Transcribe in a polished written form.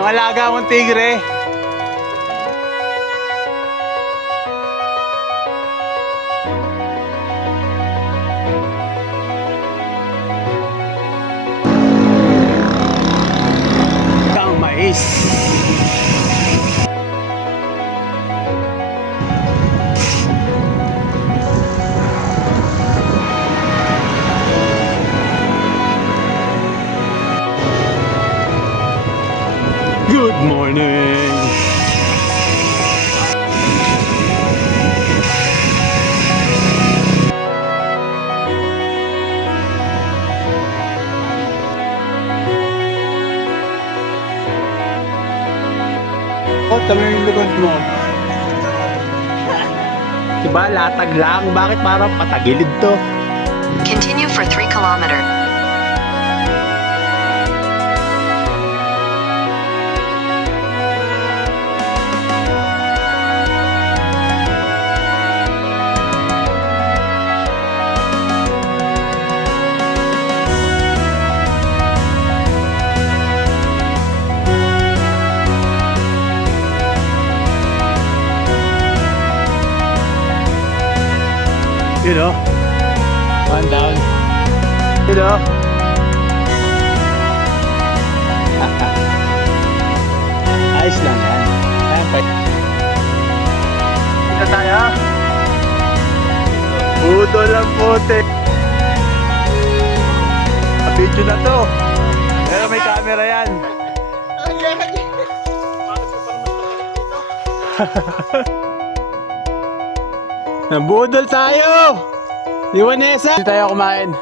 Ang alaga mong tigre. Ang mais. Good morning. Oh, tama yung likod mo. Diba, latag lang. Bakit parang patagilid to? Continue for 3 kilometers. You know? One down. You know? Ayos lang yan. Ayan pa. Kita tayo. Budol ang puti. Video na to. Pero may camera yan. Nabudol tayo! Di Vanessa! Hindi tayo kumain.